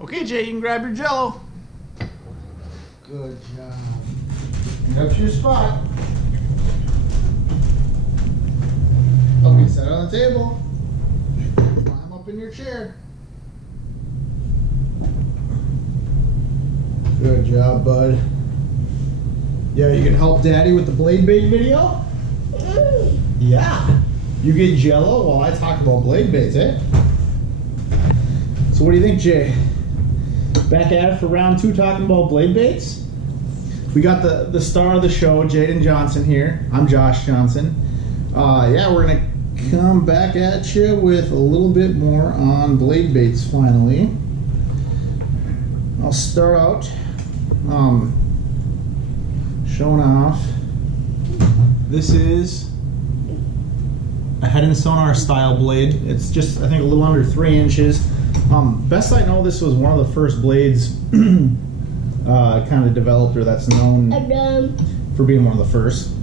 Okay, Jay, you can grab your jell-o. Good job. Get up to your spot. Okay, set it on the table. Climb up in your chair. Good job, bud. Yeah, you can help Daddy with the blade bait video? Yeah. You get jell-o while I talk about blade baits, eh? So what do you think, Jay? Back at it for round 2 talking about blade baits. We got the star of the show, Jaden Johnson here. I'm Josh Johnson. Yeah, we're gonna come back at you with a little bit more on blade baits finally. I'll start out showing off. This is a head and sonar style blade. It's just, I think, a little under 3 inches. Best I know, this was one of the first blades kind of developed, or that's known for being one of the first.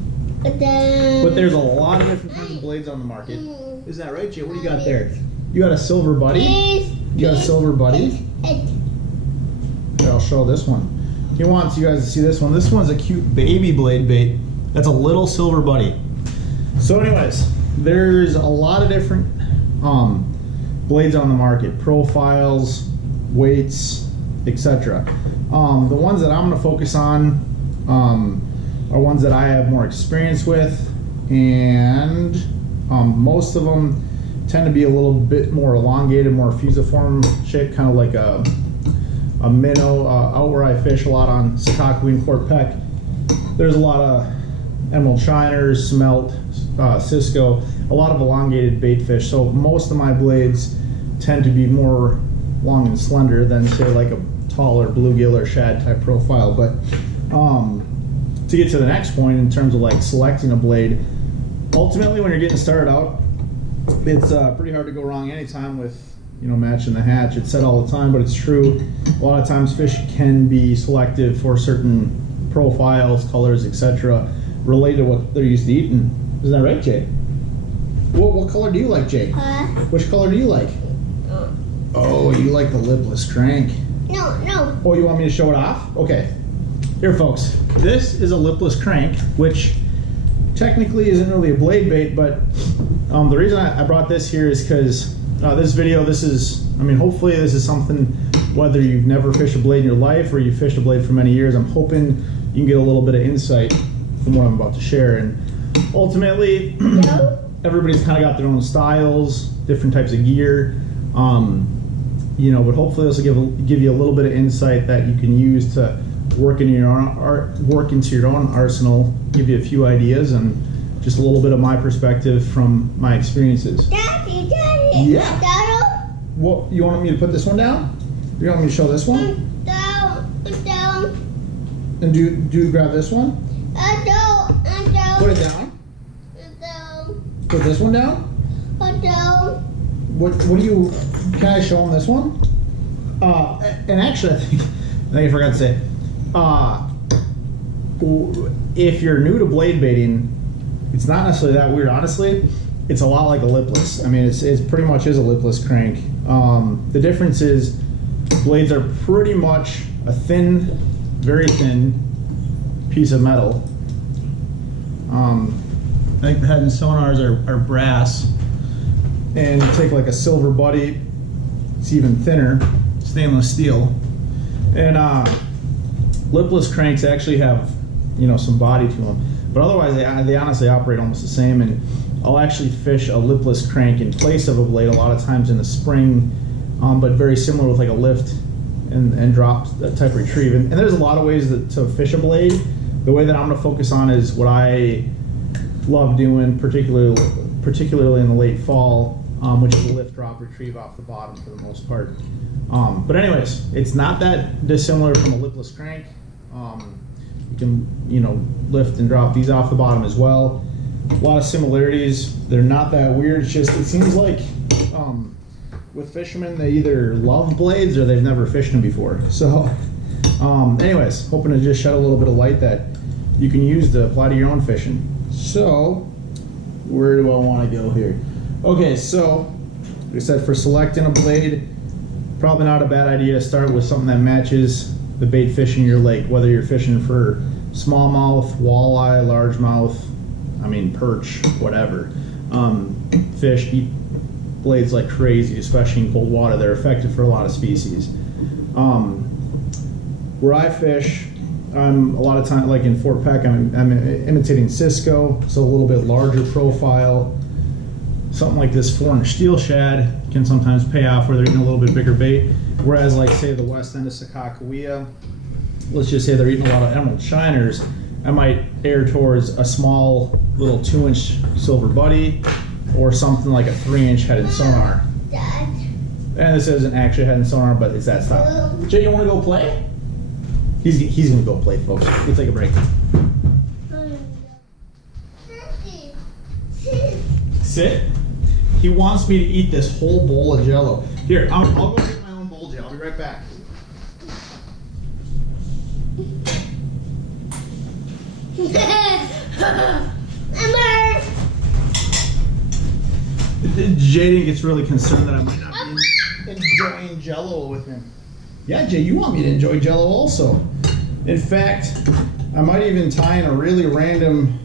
But there's a lot of different kinds of blades on the market. Is that right, Jay? What do you got there? You got a silver buddy? You got a silver buddy? Here, I'll show this one. He wants you guys to see this one. This one's a cute baby blade bait. That's a little silver buddy. So anyways, there's a lot of different blades on the market, profiles, weights, etc. The ones that I'm going to focus on are ones that I have more experience with, and most of them tend to be a little bit more elongated, more fusiform shape, kind of like a minnow. Out where I fish a lot on Sakakawea and Fort Peck, there's a lot of emerald shiners, smelt, Cisco, a lot of elongated bait fish. So most of my blades tend to be more long and slender than, say, like a taller bluegill or shad type profile. But to get to the next point in terms of like selecting a blade, ultimately when you're getting started out, it's pretty hard to go wrong anytime with, you know, matching the hatch. It's said all the time, but it's true. A lot of times fish can be selected for certain profiles, colors, etc., related to what they're used to eating. Isn't that right, Jay? What color do you like, Jay? Which color do you like? Oh, you like the lipless crank. No. Oh, you want me to show it off? Okay. Here, folks. This is a lipless crank, which technically isn't really a blade bait, but the reason I brought this here is because this video, hopefully this is something, whether you've never fished a blade in your life or you've fished a blade for many years, I'm hoping you can get a little bit of insight from what I'm about to share. And ultimately, everybody's kind of got their own styles, different types of gear, you know, but hopefully this will give you a little bit of insight that you can use to work into your own arsenal, give you a few ideas, and just a little bit of my perspective from my experiences. Daddy. Yeah. Daddy. Well, you want me to put this one down? You want me to show this one? Down. And do grab this one? Down. Put it down. Down. Put this one down. Down. What do you? Can I show them this one? And actually, I think I forgot to say. If you're new to blade baiting, it's not necessarily that weird. Honestly, it's a lot like a lipless. I mean, it's pretty much is a lipless crank. The difference is blades are pretty much a thin, very thin piece of metal. I think the head and sonars are brass, and you take like a silver buddy, it's even thinner, stainless steel. And lipless cranks actually have, you know, some body to them, but otherwise they honestly operate almost the same. And I'll actually fish a lipless crank in place of a blade a lot of times in the spring, but very similar with like a lift and drop type retrieve. And there's a lot of ways to fish a blade. The way that I'm going to focus on is what I love doing, particularly in the late fall, which is a lift, drop, retrieve off the bottom for the most part. But anyways, it's not that dissimilar from a lipless crank. You can, you know, lift and drop these off the bottom as well. A lot of similarities. They're not that weird. It's just, it seems like with fishermen, they either love blades or they've never fished them before. So anyways, hoping to just shed a little bit of light that you can use to apply to your own fishing. So where do I want to go here? Okay, so like I said, for selecting a blade, probably not a bad idea to start with something that matches the bait fish in your lake, whether you're fishing for smallmouth, walleye, largemouth, I mean perch, whatever. Fish eat blades like crazy, especially in cold water. They're effective for a lot of species. Where I fish, I'm a lot of time, like in Fort Peck, I'm imitating Cisco, so a little bit larger profile. Something like this 4-inch steel shad can sometimes pay off where they're eating a little bit bigger bait. Whereas like say the west end of Sakakawea, let's just say they're eating a lot of emerald shiners, I might err towards a small little 2-inch silver buddy or something like a 3-inch headed sonar. Dad. And this isn't actually a headed sonar, but it's that style. Jay, you want to go play? He's gonna go play, folks. We'll take a break. Sit. He wants me to eat this whole bowl of jell-o. Here, I'll go get my own bowl, Jay. I'll be right back. Jaden gets really concerned that I might not be enjoying jell-o with him. Yeah, Jay, you want me to enjoy jell-o also. In fact, I might even tie in a really random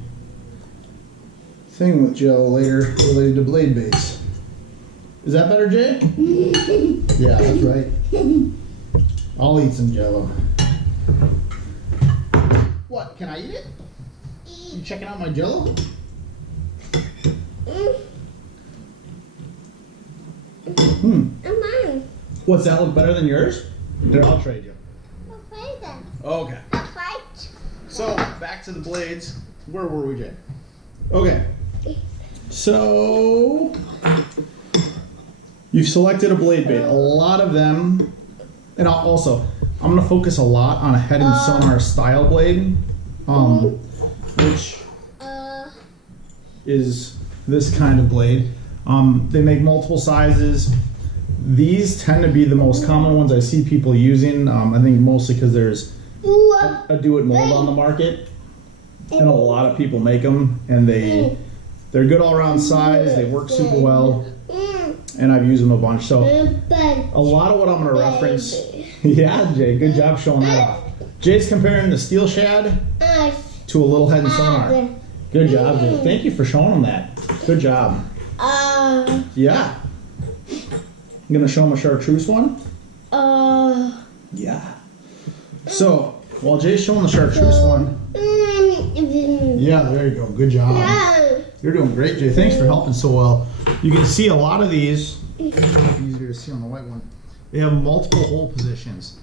thing with jell-o later related to blade baits. Is that better, Jay? Yeah, that's right. I'll eat some jell-o. What, can I eat it? You checking out my jell-o? What's that, look better than yours? Here, I'll trade you. Okay. So, back to the blades. Where were we, Jay? Okay. So, you've selected a blade bait. A lot of them, and I'm going to focus a lot on a head and sonar style blade, which is this kind of blade. They make multiple sizes. These tend to be the most common ones I see people using. I think mostly because there's a do-it mold on the market, and a lot of people make them, and they're good all around size. They work super well, and I've used them a bunch. So a lot of what I'm going to reference, yeah, Jay, good job showing that off. Jay's comparing the steel shad to a little head and sonar. Good job, Jay. Thank you for showing them that. Good job. Yeah. I'm gonna show him a chartreuse one. Yeah. So while Jay's showing the chartreuse one, yeah, there you go. Good job. You're doing great, Jay. Thanks for helping so well. You can see a lot of these. It's easier to see on the white one. They have multiple hole positions.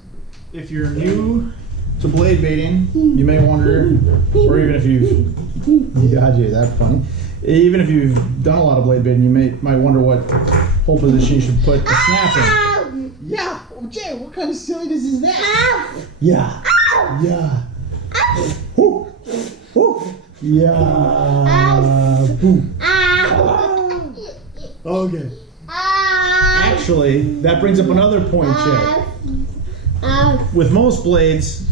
If you're new to blade baiting, you may wonder, or even if you've, yeah, Jay, that's funny. Even if you've done a lot of blade baiting, you might wonder what hole position you should put a snap in. Yeah, oh, Jay, what kind of silliness is that? Yeah, yeah. Woo, woo. Yeah. Boom. Okay. Actually, that brings up another point, Jay. With most blades,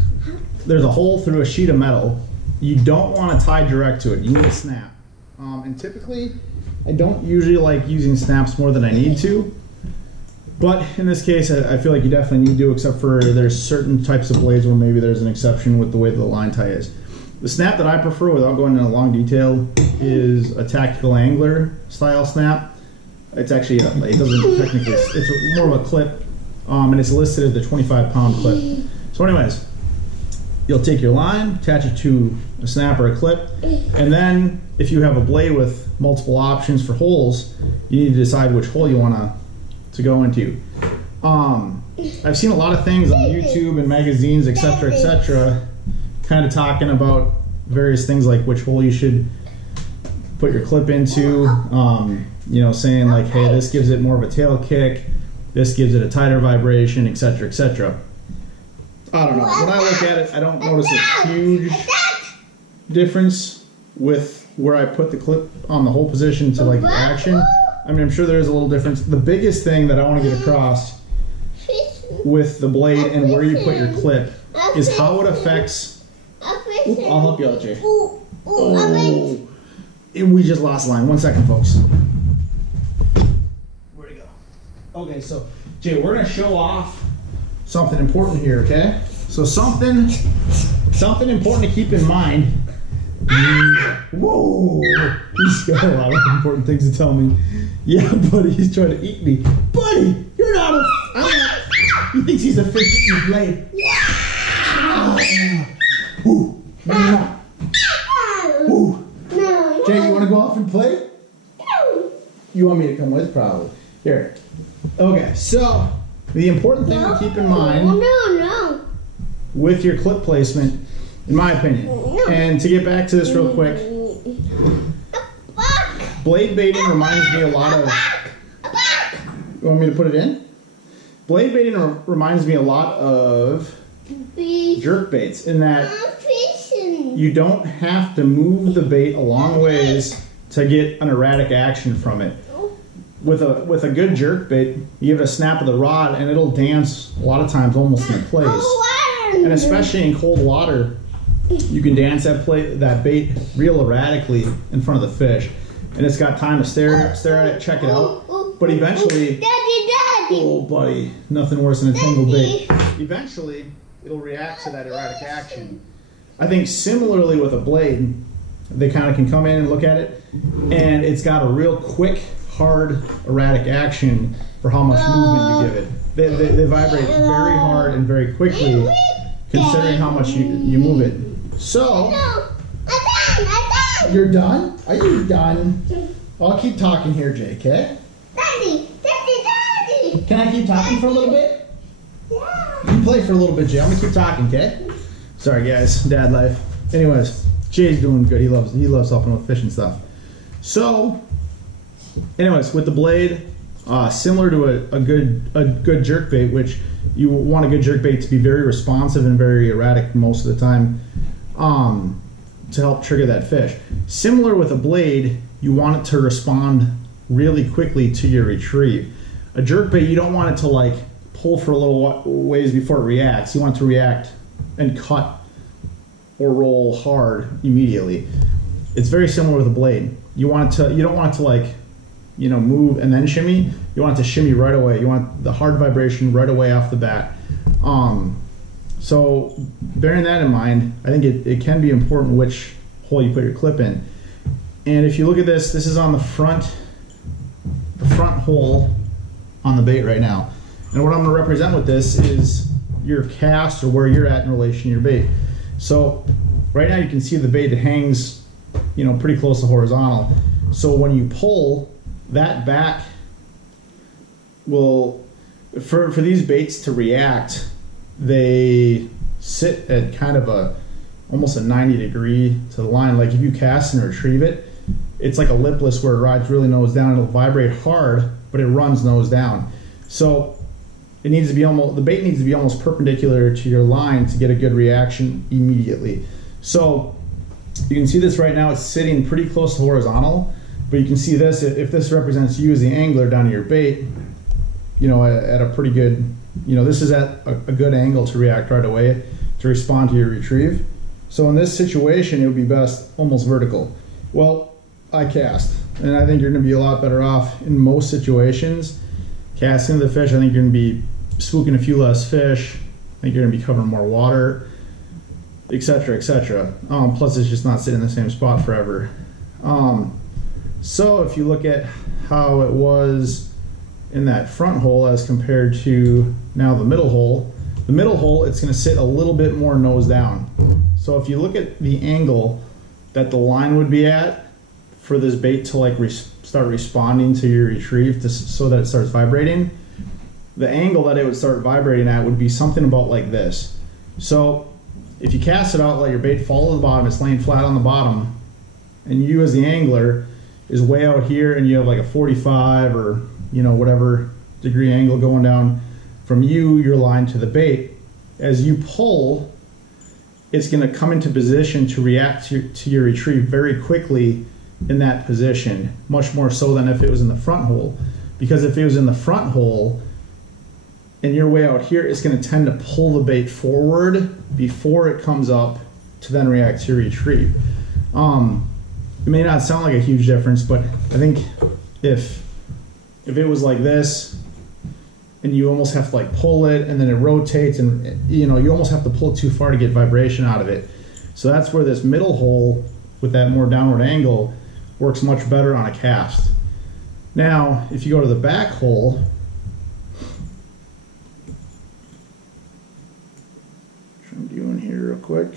there's a hole through a sheet of metal. You don't want to tie direct to it. You need a snap. And typically, I don't usually like using snaps more than I need to. But in this case, I feel like you definitely need to, except for there's certain types of blades where maybe there's an exception with the way that the line tie is. The snap that I prefer, without going into long detail, is a tactical angler style snap. It's actually, it doesn't technically, it's more of a clip, and it's listed as the 25-pound clip. So anyways, you'll take your line, attach it to a snap or a clip, and then if you have a blade with multiple options for holes, you need to decide which hole you want to go into. I've seen a lot of things on YouTube and magazines, etc., kind of talking about various things like which hole you should put your clip into, you know, saying like, hey, this gives it more of a tail kick, this gives it a tighter vibration, etc. I don't know. When I look at it, I don't notice a huge difference with where I put the clip on the hole position to like the action. I mean, I'm sure there is a little difference. The biggest thing that I want to get across with the blade and where you put your clip is how it affects. Oop, I'll help you out, Jay. Oh, we just lost line. 1 second, folks. Where'd it go? Okay, so Jay, we're gonna show off something important here, okay? So something important to keep in mind. Whoa! He's got a lot of important things to tell me. Yeah, buddy, he's trying to eat me. Buddy, you're not a... He thinks he's a fish eating a blade. Ooh, no. Ooh. Jay, you want to go off and play? You want me to come with? Probably. Here. Okay, so the important thing to keep in mind with your clip placement, in my opinion, and to get back to this real quick, blade baiting reminds me a lot of... You want me to put it in? Blade baiting reminds me a lot of jerk baits in that you don't have to move the bait a long ways to get an erratic action from it. With a good jerk bait, you give it a snap of the rod and it'll dance a lot of times almost in place. And especially in cold water, you can dance that bait real erratically in front of the fish. And it's got time to stare at it, check it out. But eventually, oh buddy, nothing worse than a tangled bait. Eventually, it'll react to that erratic action. I think similarly with a blade, they kind of can come in and look at it, and it's got a real quick, hard, erratic action for how much movement you give it. They vibrate very hard and very quickly, considering how much you move it. So, you're done? Are you done? I'll keep talking here, Jay, okay? Daddy! Can I keep talking for a little bit? Yeah. You can play for a little bit, Jay. I'm gonna keep talking, okay? Sorry, guys. Dad life. Anyways, Jay's doing good. He loves helping with fish and stuff. So, anyways, with the blade, similar to a good jerkbait, which you want a good jerkbait to be very responsive and very erratic most of the time, to help trigger that fish. Similar with a blade, you want it to respond really quickly to your retrieve. A jerkbait, you don't want it to like pull for a little ways before it reacts. You want it to react and cut or roll hard immediately. It's very similar with a blade. You don't want it to like, move and then shimmy. You want it to shimmy right away. You want the hard vibration right away off the bat. So bearing that in mind, I think it can be important which hole you put your clip in. And if you look at this is on the front hole on the bait right now. And what I'm going to represent with this is your cast or where you're at in relation to your bait. So right now you can see the bait hangs, pretty close to horizontal. So when you pull, that back will, for these baits to react, they sit at kind of almost a 90 degree to the line. Like if you cast and retrieve it, it's like a lipless where it rides really nose down. It'll vibrate hard, but it runs nose down. So the bait needs to be almost perpendicular to your line to get a good reaction immediately. So you can see this right now, it's sitting pretty close to horizontal, but you can see this, if this represents you as the angler down to your bait, at a pretty good, this is at a good angle to react right away, to respond to your retrieve. So in this situation, it would be best almost vertical. Well, I cast, and I think you're gonna be a lot better off in most situations. Casting the fish, I think you're gonna be spooking a few less fish. I think you're gonna be covering more water, etc., etc. Plus, it's just not sitting in the same spot forever. So if you look at how it was in that front hole as compared to now the middle hole, it's gonna sit a little bit more nose down. So if you look at the angle that the line would be at for this bait to like start responding to your retrieve so that it starts vibrating, the angle that it would start vibrating at would be something about like this. So if you cast it out, let your bait fall to the bottom, it's laying flat on the bottom, and you as the angler is way out here and you have like a 45 or whatever degree angle going down from your line to the bait, as you pull, it's going to come into position to react to your retrieve very quickly in that position, much more so than if it was in the front hole. Because if it was in the front hole and you're way out here, it's going to tend to pull the bait forward before it comes up to then react to your retrieve. It may not sound like a huge difference, but I think if it was like this and you almost have to like pull it, and then it rotates, and you know, you almost have to pull it too far to get vibration out of it. So that's where this middle hole with that more downward angle works much better on a cast. Now, if you go to the back hole, which I'm doing here real quick,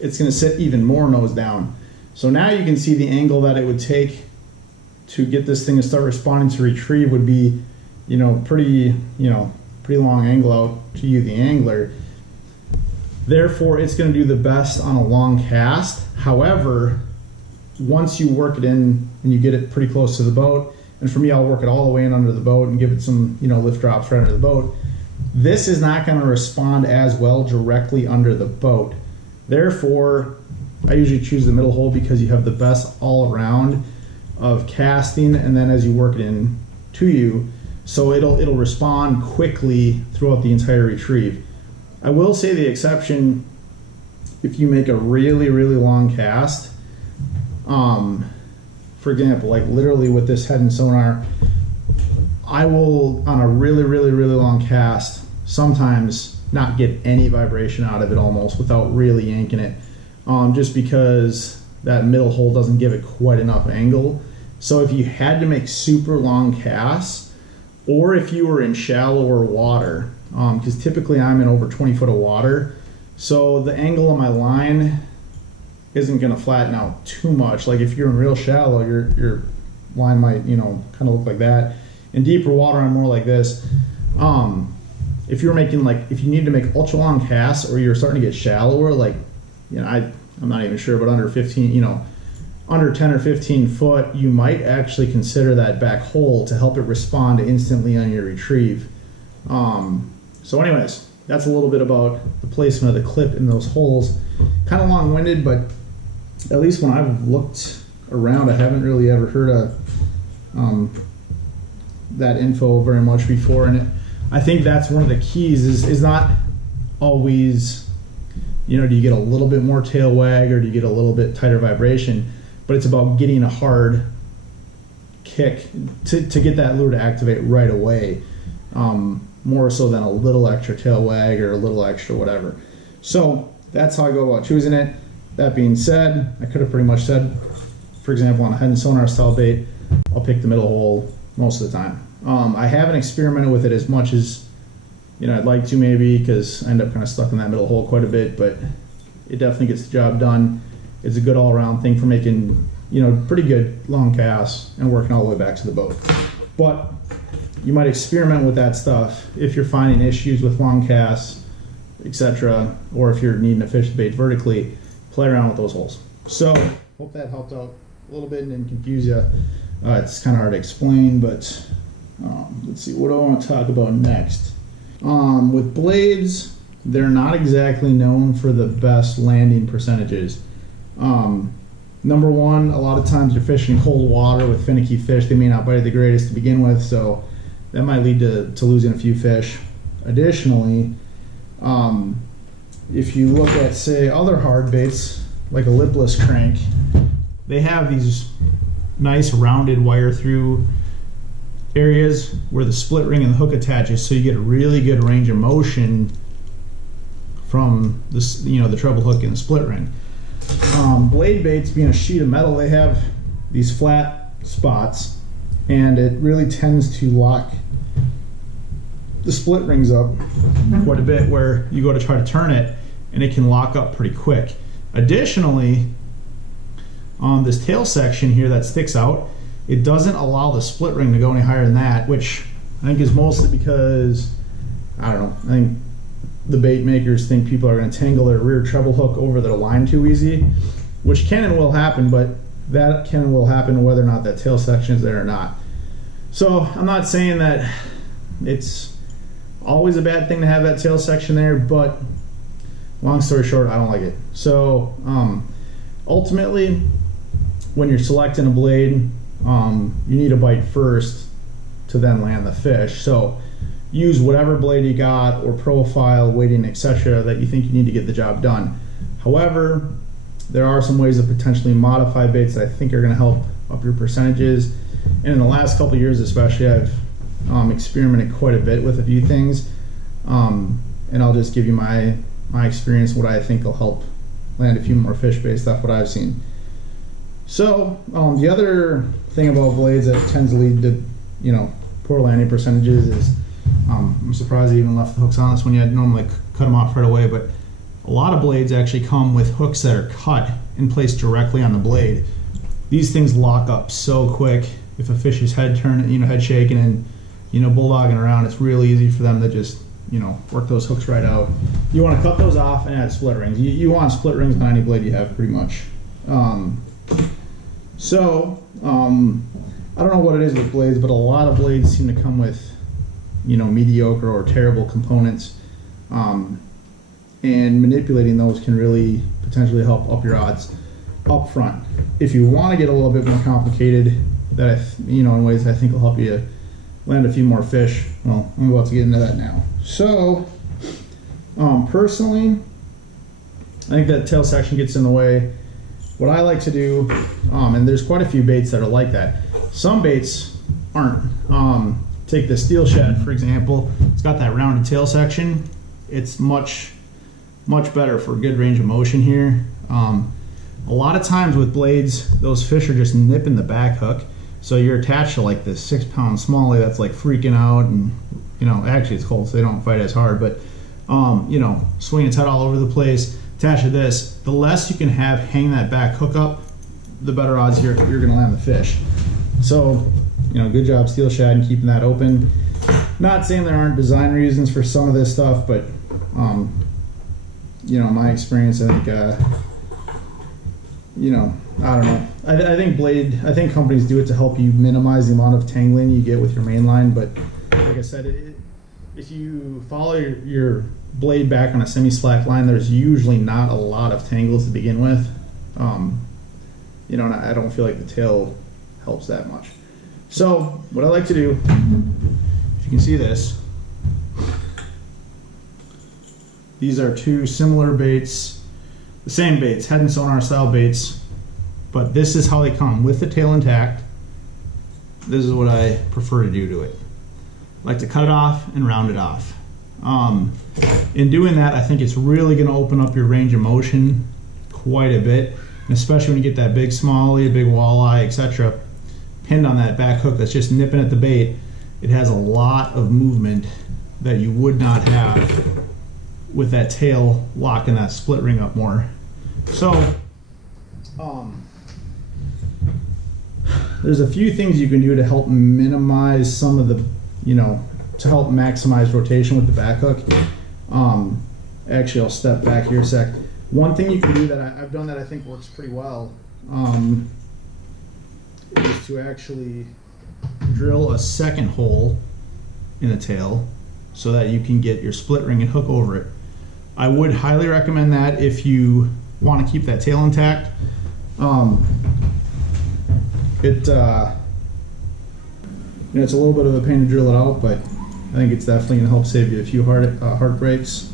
it's going to sit even more nose down. So now you can see the angle that it would take to get this thing to start responding to retrieve would be, pretty long angle out to you, the angler. Therefore, it's going to do the best on a long cast. However, once you work it in and you get it pretty close to the boat, and for me, I'll work it all the way in under the boat and give it some, lift drops right under the boat. This is not going to respond as well directly under the boat. Therefore, I usually choose the middle hole because you have the best all around of casting, and then as you work it in to you, so it'll respond quickly throughout the entire retrieve. I will say the exception, if you make a really, really long cast, for example, like literally with this head and sonar, I will, on a really, really, really long cast, sometimes not get any vibration out of it almost without really yanking it, just because that middle hole doesn't give it quite enough angle. So if you had to make super long casts, or if you were in shallower water, because typically I'm in over 20 foot of water, so the angle of my line isn't going to flatten out too much. Like if you're in real shallow, your line might, kind of look like that. In deeper water, I'm more like this. If you're making if you need to make ultra long casts, or you're starting to get shallower, I'm not even sure, but under 15, under 10 or 15 foot, you might actually consider that back hole to help it respond instantly on your retrieve. So anyways, that's a little bit about the placement of the clip in those holes. Kind of long-winded, but at least when I've looked around, I haven't really ever heard of that info very much before. And I think that's one of the keys is not always, do you get a little bit more tail wag or do you get a little bit tighter vibration, but it's about getting a hard kick to get that lure to activate right away, more so than a little extra tail wag or a little extra whatever. So that's how I go about choosing it. That being said, I could have pretty much said, for example, on a head and sonar style bait, I'll pick the middle hole most of the time. I haven't experimented with it as much as I'd like to, maybe, because I end up kind of stuck in that middle hole quite a bit, but it definitely gets the job done. It's a good all-around thing for making pretty good long casts and working all the way back to the boat. But you might experiment with that stuff if you're finding issues with long casts, etc., or if you're needing to fish the bait vertically. Play around with those holes. So hope that helped out a little bit and didn't confuse you. It's kind of hard to explain, but let's see, what do I want to talk about next? With blades, they're not exactly known for the best landing percentages. Number one, a lot of times you're fishing cold water with finicky fish. They may not bite the greatest to begin with, so that might lead to losing a few fish. Additionally, if you look at, say, other hard baits, like a lipless crank, they have these nice rounded wire through areas where the split ring and the hook attaches, so you get a really good range of motion from this, the treble hook and the split ring. Blade baits, being a sheet of metal, they have these flat spots, and it really tends to lock the split rings up quite a bit, where you go to try to turn it and it can lock up pretty quick. Additionally, on this tail section here that sticks out, it doesn't allow the split ring to go any higher than that, which I think is mostly because, I don't know, I think the bait makers think people are going to tangle their rear treble hook over their line too easy, which can and will happen, but that can and will happen whether or not that tail section is there or not. So I'm not saying that it's always a bad thing to have that tail section there, but long story short, I don't like it. So ultimately, when you're selecting a blade, you need a bite first to then land the fish. So use whatever blade you got, or profile, weighting, etc., that you think you need to get the job done. However, there are some ways to potentially modify baits that I think are going to help up your percentages. And in the last couple of years especially, I've experimented quite a bit with a few things, and I'll just give you my experience, what I think will help land a few more fish based off what I've seen. So the other thing about blades that tends to lead to, you know, poor landing percentages is, I'm surprised I even left the hooks on this one yet. I'd normally cut them off right away, but a lot of blades actually come with hooks that are cut and placed directly on the blade. These things lock up so quick. If a fish's head turning, you know, head shaking and, you know, bulldogging around, it's really easy for them to just, you know, work those hooks right out. You want to cut those off and add split rings. You want split rings on any blade you have, pretty much. I don't know what it is with blades, but a lot of blades seem to come with, you know, mediocre or terrible components, and manipulating those can really potentially help up your odds up front. If you want to get a little bit more complicated, that you know, in ways that I think will help you land a few more fish, well, I'm about to get into that now. So personally, I think that tail section gets in the way. What I like to do, and there's quite a few baits that are like that. Some baits aren't. Take the steel shad, for example. It's got that rounded tail section. It's much better for good range of motion here. A lot of times with blades, those fish are just nipping the back hook. So you're attached to like this 6-pound smallie that's like freaking out, and you know, actually it's cold, so they don't fight as hard, but you know, swinging its head all over the place. Attached to this, the less you can have hang that back hook up, the better odds you're gonna land the fish. So, you know, good job steel shad and keeping that open. Not saying there aren't design reasons for some of this stuff, but you know, my experience, I think, you know, I don't know. I think companies do it to help you minimize the amount of tangling you get with your main line, but like I said, if you follow your blade back on a semi-slack line, there's usually not a lot of tangles to begin with. You know, and I don't feel like the tail helps that much. So what I like to do, if you can see this, these are two similar baits, the same baits, head and sonar style baits, but this is how they come with the tail intact. This is what I prefer to do to it. I like to cut it off and round it off. In doing that, I think it's really going to open up your range of motion quite a bit, and especially when you get that big smallie, big walleye, etc., pinned on that back hook that's just nipping at the bait. It has a lot of movement that you would not have with that tail locking that split ring up more. So there's a few things you can do to help minimize some of the, you know, to help maximize rotation with the back hook. Actually, I'll step back here a sec. One thing you can do that I've done that I think works pretty well is to actually drill a second hole in the tail so that you can get your split ring and hook over it. I would highly recommend that if you want to keep that tail intact. You know, it's a little bit of a pain to drill it out, but I think it's definitely going to help save you a few heartbreaks.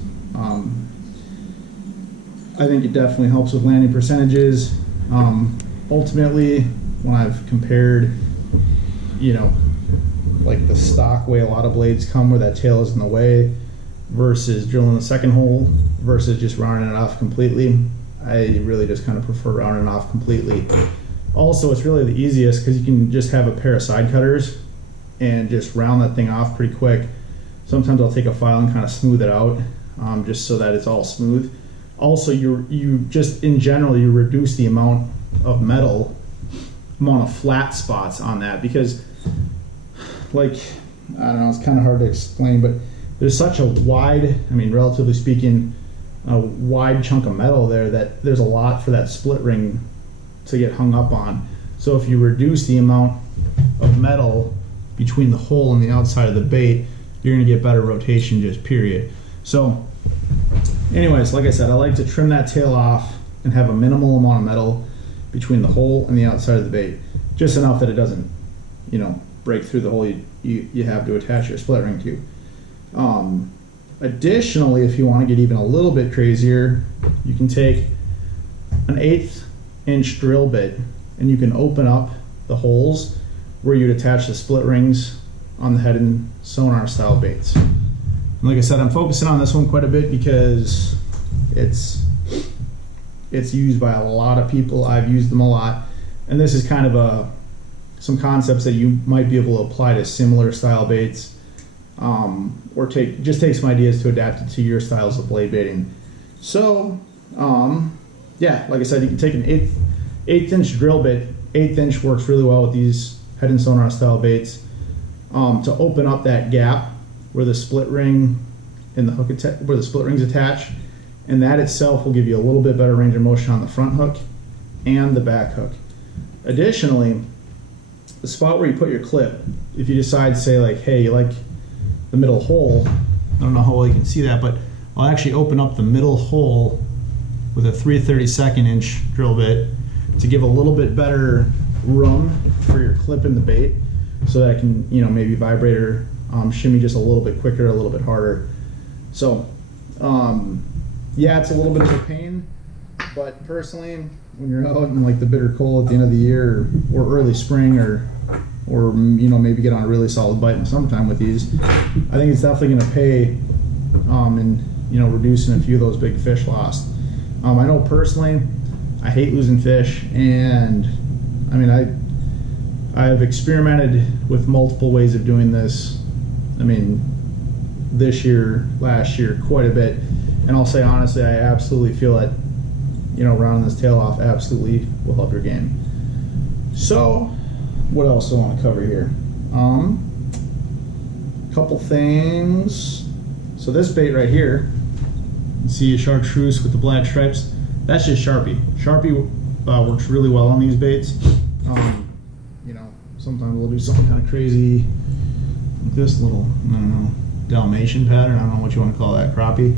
I think it definitely helps with landing percentages. Ultimately, when I've compared, you know, like the stock way a lot of blades come where that tail is in the way versus drilling the second hole versus just rounding it off completely, I really just kind of prefer rounding it off completely. Also, it's really the easiest because you can just have a pair of side cutters and just round that thing off pretty quick. Sometimes I'll take a file and kind of smooth it out, just so that it's all smooth. Also, you just in general, you reduce the amount of flat spots on that, because, like, I don't know, it's kind of hard to explain, but there's such a wide, I mean, relatively speaking, a wide chunk of metal there that there's a lot for that split ring to get hung up on. So if you reduce the amount of metal between the hole and the outside of the bait, you're going to get better rotation, just period. So anyways, like I said, I like to trim that tail off and have a minimal amount of metal between the hole and the outside of the bait, just enough that it doesn't, you know, break through the hole you have to attach your split ring to. Additionally, if you want to get even a little bit crazier, you can take an 1/8 inch drill bit and you can open up the holes where you'd attach the split rings on the head and sonar style baits. And like I said, I'm focusing on this one quite a bit because it's used by a lot of people. I've used them a lot, and this is kind of some concepts that you might be able to apply to similar style baits, or just take some ideas to adapt it to your styles of blade baiting. So yeah, like I said, you can take an eighth inch drill bit. 1/8 inch works really well with these head and sonar style baits, to open up that gap where the split ring and the hook where the split rings attach, and that itself will give you a little bit better range of motion on the front hook and the back hook. Additionally, the spot where you put your clip, if you decide, say, like, hey, you like the middle hole, I don't know how well you can see that, but I'll actually open up the middle hole with a 3/32 inch drill bit to give a little bit better room for your clip in the bait, so that I can, maybe vibrate or shimmy just a little bit quicker, a little bit harder. So yeah, it's a little bit of a pain, but personally, when you're out in like the bitter cold at the end of the year or early spring, or maybe get on a really solid bite in the summertime with these, I think it's definitely going to pay in reducing a few of those big fish lost. I know personally I hate losing fish, and I mean I've experimented with multiple ways of doing this. I mean, this year, last year, quite a bit, and I'll say honestly, I absolutely feel that rounding this tail off absolutely will help your game. So what else do I want to cover here? Couple things. So this bait right here, you see a chartreuse with the black stripes, that's just Sharpie. Sharpie works really well on these baits. Sometimes we'll do something kind of crazy, like this little, I don't know, Dalmatian pattern, I don't know what you want to call that, crappie.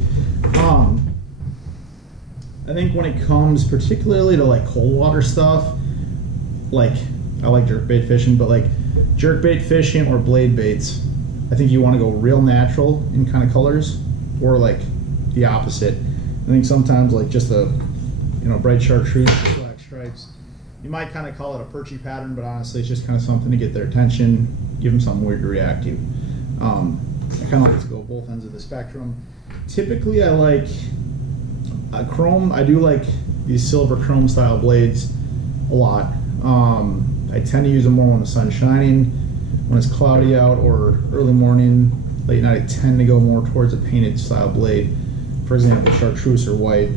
I think when it comes particularly to like cold water stuff, like I like jerkbait fishing, but like jerkbait fishing or blade baits, I think you want to go real natural in kind of colors, or like the opposite. I think sometimes like just a bright chartreuse with black stripes, you might kind of call it a perchy pattern, but honestly it's just kind of something to get their attention, give them something weird to react to. I kind of like to go both ends of the spectrum. Typically I like chrome. I do like these silver chrome style blades a lot. I tend to use them more when the sun's shining. When it's cloudy out or early morning, late night, I tend to go more towards a painted style blade, for example chartreuse or white.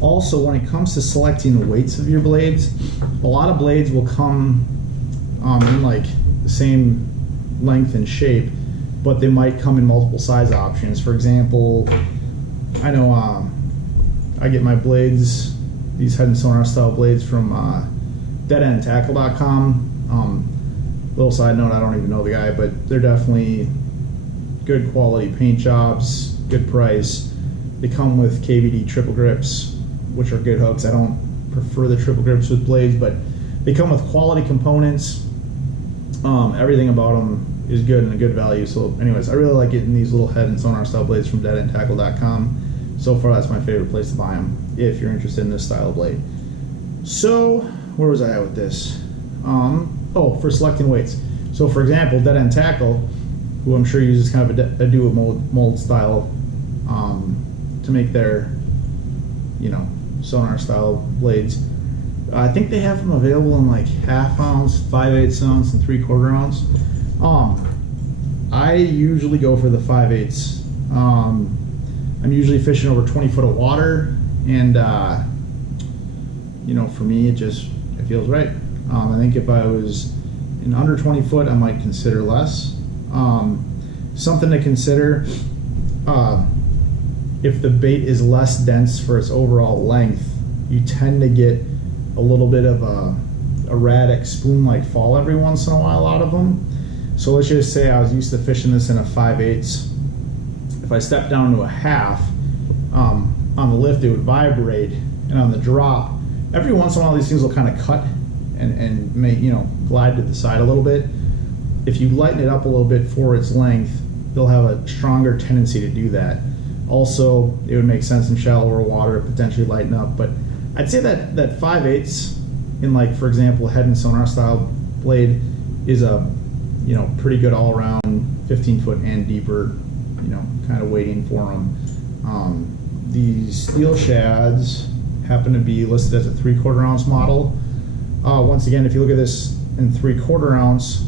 Also, when it comes to selecting the weights of your blades, a lot of blades will come in like the same length and shape, but they might come in multiple size options. For example, I know I get my blades, these head and sonar style blades, from deadendtackle.com. Little side note, I don't even know the guy, but they're definitely good quality paint jobs, good price. They come with KVD triple grips, which are good hooks. I don't prefer the triple grips with blades, but they come with quality components. Everything about them is good and a good value. So anyways, I really like getting these little head and sonar style blades from deadendtackle.com. So far that's my favorite place to buy them if you're interested in this style of blade. So where was I at with this? Oh, for selecting weights. So for example, Dead End Tackle, who I'm sure uses kind of a dual mold style to make their sonar style blades. I think they have them available in like 1/2 ounce, 5/8 ounce, and 3/4 ounce. I usually go for the 5/8. I'm usually fishing over 20 foot of water, and for me it feels right. I think if I was in under 20 foot, I might consider less. Something to consider, if the bait is less dense for its overall length, you tend to get a little bit of a erratic spoon-like fall every once in a while out of them. So let's just say I was used to fishing this in a 5/8. If I step down to a 1/2, on the lift it would vibrate, and on the drop, every once in a while these things will kind of cut and may glide to the side a little bit. If you lighten it up a little bit for its length, they'll have a stronger tendency to do that. Also, it would make sense in shallower water to potentially lighten up, but I'd say that 5/8 in, like, for example, head and sonar style blade is a you know, pretty good all around, 15-foot and deeper, you know, kind of waiting for them. These steel shads happen to be listed as a 3/4 ounce model. Once again, if you look at this in 3/4 ounce,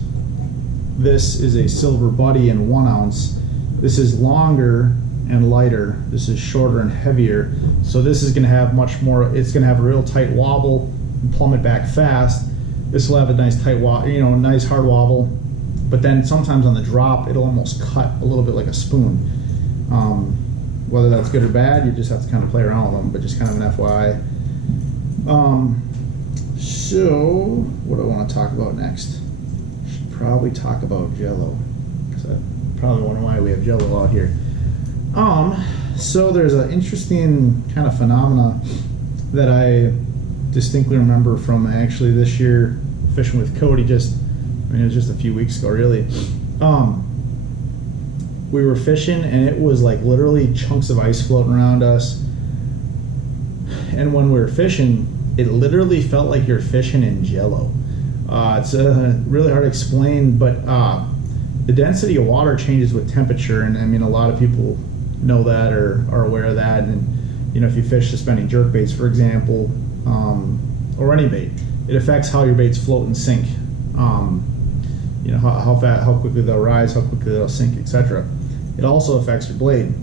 this is a silver buddy in 1 ounce. This is longer and lighter. This is shorter and heavier. So this is going to have much more. It's going to have a real tight wobble and plummet back fast. This will have a nice tight wobble, you know, a nice hard wobble. But then sometimes on the drop, it'll almost cut a little bit like a spoon. Whether that's good or bad, you just have to kind of play around with them. But just kind of an FYI. So what do I want to talk about next? Should probably talk about jell-o, because I probably wonder why we have jell-o out here. So there's an interesting kind of phenomena that I distinctly remember from actually this year fishing with Cody. It was just a few weeks ago, really. We were fishing and it was like literally chunks of ice floating around us. And when we were fishing, it literally felt like you're fishing in jell-o. It's really hard to explain, but the density of water changes with temperature, and I mean a lot of people know that or are aware of that. And you know, if you fish suspending jerk baits, for example, or any bait, it affects how your baits float and sink. You know, how quickly they'll rise, how quickly they'll sink, etc. It also affects your blade.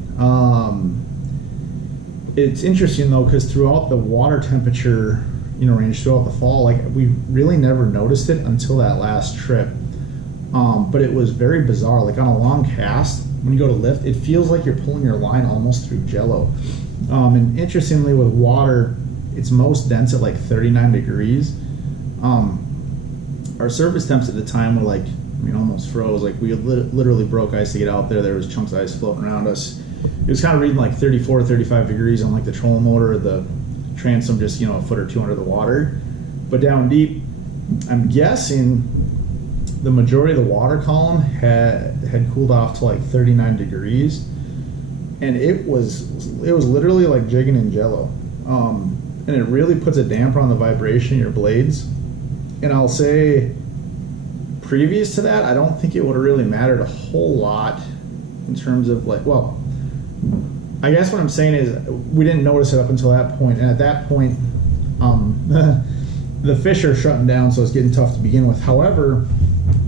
It's interesting though, because throughout the water temperature, you know, range throughout the fall, like we really never noticed it until that last trip. But it was very bizarre. Like on a long cast, when you go to lift, it feels like you're pulling your line almost through jell-o. And interestingly, with water, it's most dense at like 39 degrees. Our surface temps at the time were like, I mean, almost froze. Like we literally broke ice to get out there. There was chunks of ice floating around us. It was kind of reading like 34, 35 degrees on like the trolling motor, the transom just, you know, a foot or two under the water. But down deep, I'm guessing the majority of the water column had cooled off to like 39 degrees. And it was literally like jigging in jell-o. And it really puts a damper on the vibration of your blades. And I'll say, previous to that, I don't think it would have really mattered a whole lot in terms of like, well, I guess what I'm saying is we didn't notice it up until that point. And at that point, the fish are shutting down, so it's getting tough to begin with. However,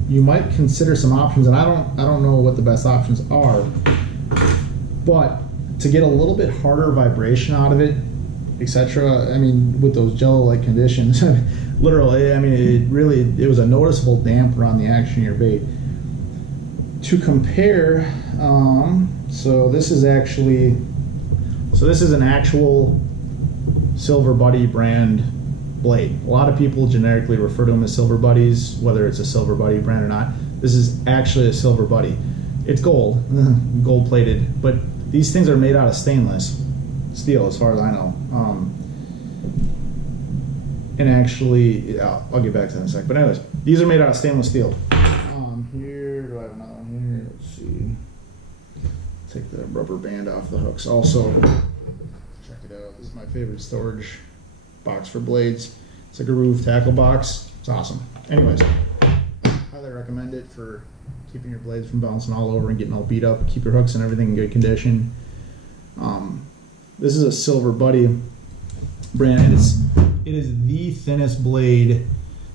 you might consider some options, and I don't know what the best options are, but to get a little bit harder vibration out of it, etc. I mean, with those jell-o-like conditions, literally, I mean, it was a noticeable damper on the action of your bait. To compare, so this is an actual Silver Buddy brand blade. A lot of people generically refer to them as Silver Buddies, whether it's a Silver Buddy brand or not. This is actually a Silver Buddy. It's gold, gold plated, but these things are made out of stainless steel, as far as I know. And actually, yeah, I'll get back to that in a sec. But anyways, these are made out of stainless steel. Here, do I have another one here? Let's see. Take the rubber band off the hooks. Also, check it out. This is my favorite storage box for blades. It's like a roof tackle box. It's awesome. Anyways, highly recommend it for keeping your blades from bouncing all over and getting all beat up. Keep your hooks and everything in good condition. This is a Silver Buddy brand, and it is the thinnest blade.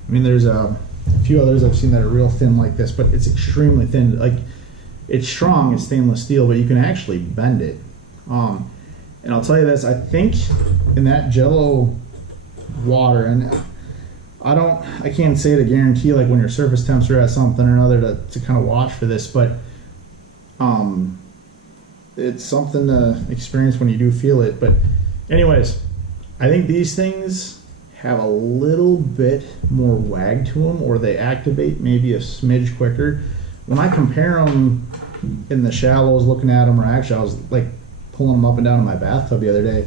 I mean, there's a few others I've seen that are real thin like this, but it's extremely thin. Like, it's strong, it's stainless steel, but you can actually bend it. And I'll tell you this, I think in that jell-o water, and I can't say to guarantee like when your surface temps are at something or another to kind of watch for this, but it's something to experience when you do feel it. But anyways, I think these things have a little bit more wag to them, or they activate maybe a smidge quicker. When I compare them in the shallows, looking at them, or actually I was like pulling them up and down in my bathtub the other day,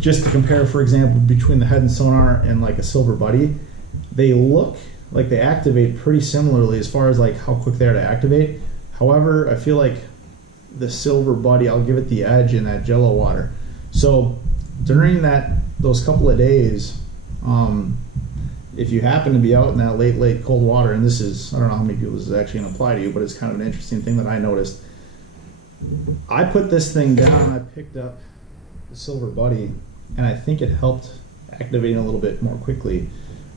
just to compare, for example, between the head and sonar and like a Silver Buddy, they look like they activate pretty similarly as far as like how quick they are to activate. However, I feel like the Silver Buddy, I'll give it the edge in that jell-o water. So during those couple of days, if you happen to be out in that late cold water, and this is, I don't know how many people this is actually going to apply to you, but it's kind of an interesting thing that I noticed. I put this thing down, I picked up the Silver Buddy, and I think it helped activating a little bit more quickly.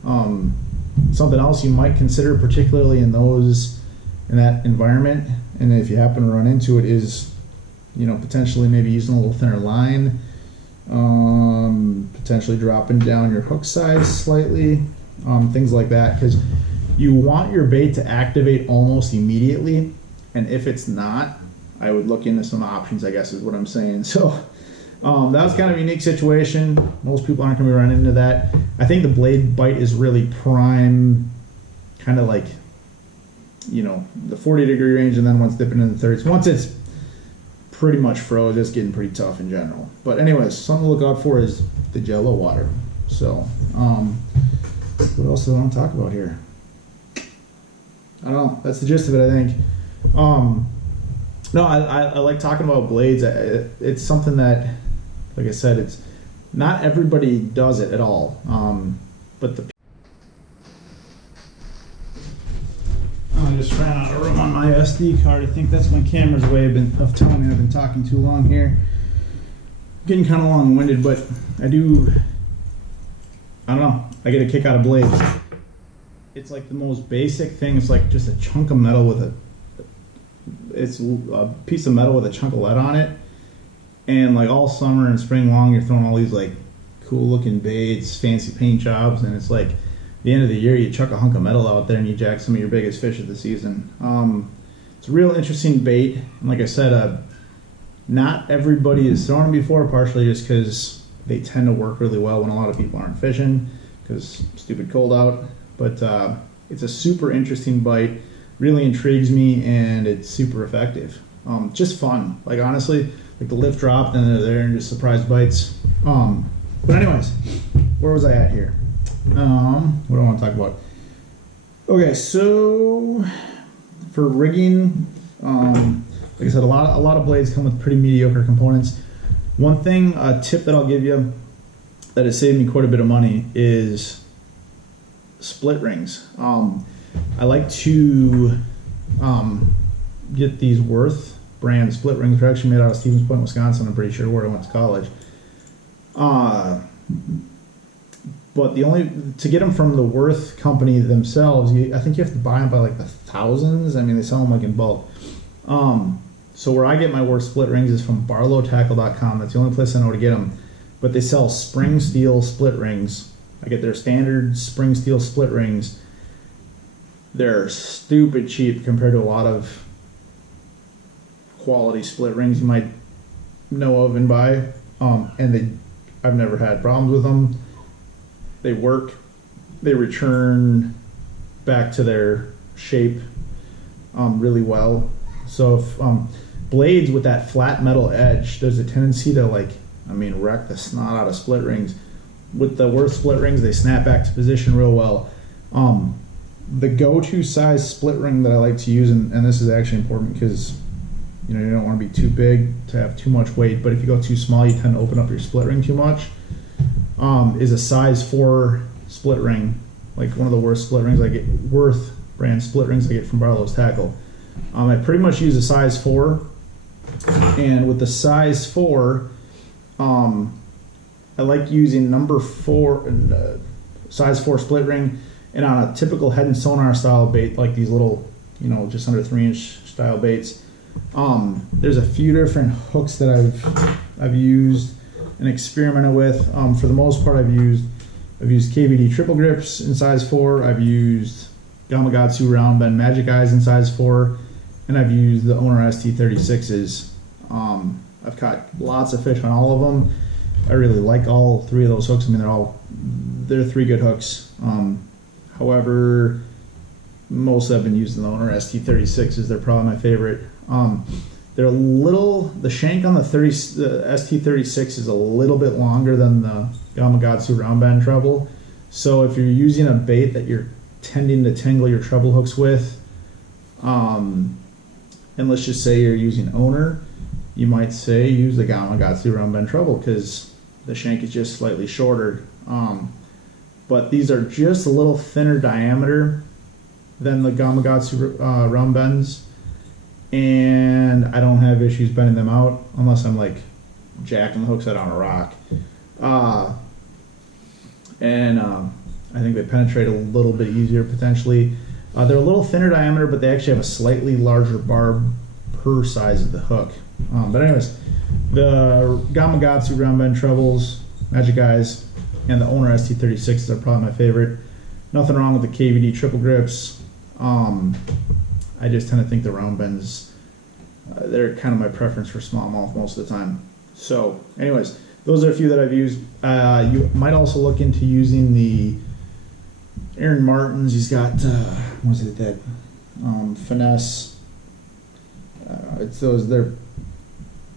Something else you might consider, particularly in that environment, and if you happen to run into it, is potentially maybe using a little thinner line, potentially dropping down your hook size slightly, things like that, because you want your bait to activate almost immediately, and if it's not, I would look into some options, I guess is what I'm saying. So that was kind of a unique situation. Most people aren't going to be running into that. I think the blade bite is really prime, kind of like the 40-degree range, and then once dipping in the 30s, once it's pretty much froze, it's getting pretty tough in general. But anyways, something to look out for is the jell-o water. So what else do I want to talk about here? I don't know. That's the gist of it, I think. No, I like talking about blades. It's something that, like I said, it's not everybody does it at all. But I just ran out of room on my SD card. I think that's my camera's way of telling me I've been talking too long here. Getting kind of long-winded, but I don't know. I get a kick out of blades. It's like the most basic thing. It's like just a chunk of metal it's a piece of metal with a chunk of lead on it. And like all summer and spring long, you're throwing all these like cool looking baits, fancy paint jobs, and it's like the end of the year, you chuck a hunk of metal out there and you jack some of your biggest fish of the season. It's a real interesting bait. And like I said, not everybody has thrown them before, partially just because they tend to work really well when a lot of people aren't fishing because stupid cold out. But it's a super interesting bite, really intrigues me, and it's super effective. Just fun. Like honestly, like the lift drop, and they're there and just surprise bites. But anyways, where was I at here? What do I want to talk about? Okay, so for rigging, like I said, a lot of blades come with pretty mediocre components. One thing, a tip that I'll give you that has saved me quite a bit of money is split rings. I like to get these Worth brand split rings. They're actually made out of Stevens Point, Wisconsin, I'm pretty sure, where I went to college. But to get them from the Worth company themselves, I think you have to buy them by like the thousands. I mean, they sell them like in bulk. So where I get my Worth split rings is from barlowtackle.com. That's the only place I know to get them. But they sell spring steel split rings. I get their standard spring steel split rings. They're stupid cheap compared to a lot of quality split rings you might know of and buy. I've never had problems with them. They work. They return back to their shape really well. So if blades with that flat metal edge, there's a tendency to wreck the snot out of split rings. With the Worth split rings, they snap back to position real well. The go-to size split ring that I like to use, and this is actually important because you don't want to be too big to have too much weight, but if you go too small, you tend to open up your split ring too much, is a size 4 split ring, like one of the Worth split rings I get, Worth brand split rings I get from Barlow's Tackle. I pretty much use a size 4, and with the size 4, I like using number 4, size 4 split ring, and on a typical head and sonar style bait, like these little, just under 3-inch style baits, there's a few different hooks that I've used and experimented with. For the most part, I've used KVD triple grips in size 4. I've used Gamakatsu round bend magic eyes in size 4, and I've used the Owner ST36s. I've caught lots of fish on all of them. I really like all 3 of those hooks. I mean, they're 3 good hooks. However, most I've been using the Owner ST36s. They're probably my favorite. They're a little, the shank on the ST36 is a little bit longer than the Gamakatsu round bend treble. So if you're using a bait that you're tending to tangle your treble hooks with, and let's just say you're using Owner, you might say use the Gamakatsu round bend treble because the shank is just slightly shorter. but these are just a little thinner diameter than the Gamakatsu round bends, and I don't have issues bending them out unless I'm like jacking the hook set on a rock. I think they penetrate a little bit easier potentially. They're a little thinner diameter, but they actually have a slightly larger barb per size of the hook. But anyways, the Gamakatsu round bend trebles, Magic Eyes, and the Owner ST36s are probably my favorite. Nothing wrong with the KVD triple grips. I just tend to think the round bends, they're kind of my preference for smallmouth most of the time. So anyways, those are a few that I've used. You might also look into using the Aaron Martin's. He's got, what was it, that finesse. It's those, they're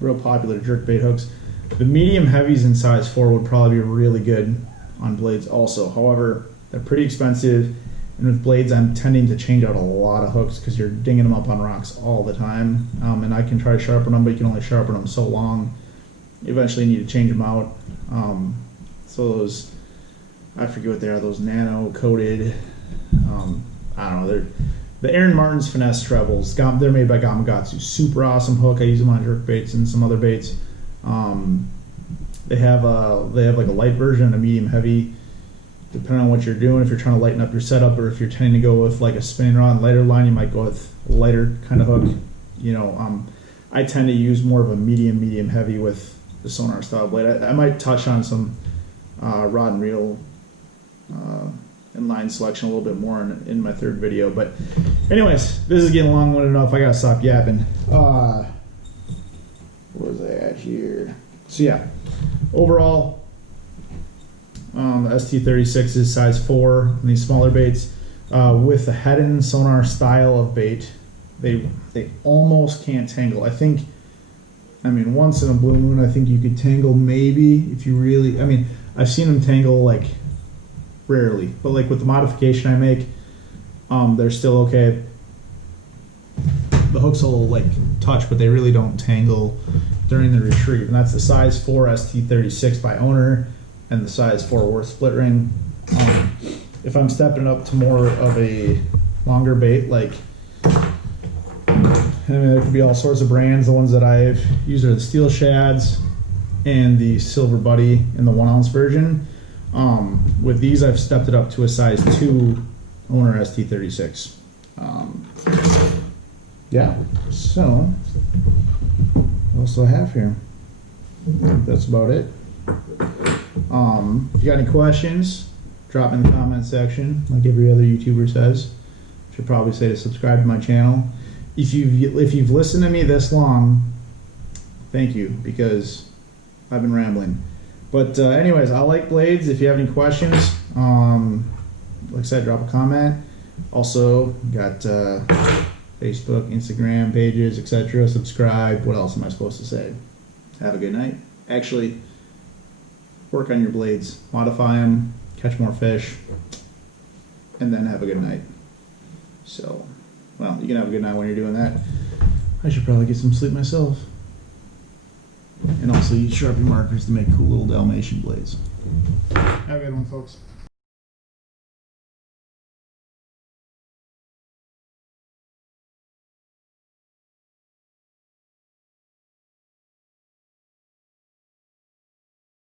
real popular jerkbait hooks. The medium heavies in size 4 would probably be really good on blades also. However, they're pretty expensive, and with blades I'm tending to change out a lot of hooks because you're dinging them up on rocks all the time. And I can try to sharpen them, but you can only sharpen them so long. You eventually need to change them out. So those, I forget what they are, those nano coated, I don't know, they're the Aaron Martin's finesse trebles. They're made by Gamakatsu. Super awesome hook. I use them on jerk baits and some other baits. They have like a light version and a medium heavy, depending on what you're doing. If you're trying to lighten up your setup, or if you're tending to go with like a spinning rod and lighter line, you might go with a lighter kind of hook. You know, I tend to use more of a medium heavy with the sonar style blade. I might touch on some rod and reel and line selection a little bit more in my third video. But anyways, this is getting long-winded enough. I gotta stop yapping. Where's I at here? So yeah, overall, the ST36 is size 4 and these smaller baits with the head and sonar style of bait. They almost can't tangle. I mean, once in a blue moon, I think you could tangle maybe if you really. I mean, I've seen them tangle like rarely, but like with the modification I make, they're still okay. The hooks will like touch, but they really don't tangle during the retrieve. And that's the size 4 ST36 by Owner and the size 4 Worth split ring. If I'm stepping up to more of a longer bait, like, I mean, there could be all sorts of brands. The ones that I've used are the Steel Shads and the Silver Buddy in the 1 ounce version. With these, I've stepped it up to a size 2 Owner ST36. Yeah, so what else do I have here? I think that's about it. If you got any questions, drop in the comment section, like every other YouTuber says. Should probably say to subscribe to my channel. If you've listened to me this long, thank you, because I've been rambling. But anyways, I like blades. If you have any questions, like I said, drop a comment. Also, got Facebook, Instagram pages, etc. Subscribe. What else am I supposed to say? Have a good night. Actually, work on your blades. Modify them, catch more fish, and then have a good night. So, well, you can have a good night when you're doing that. I should probably get some sleep myself. And also use Sharpie markers to make cool little Dalmatian blades. Have a good one, folks.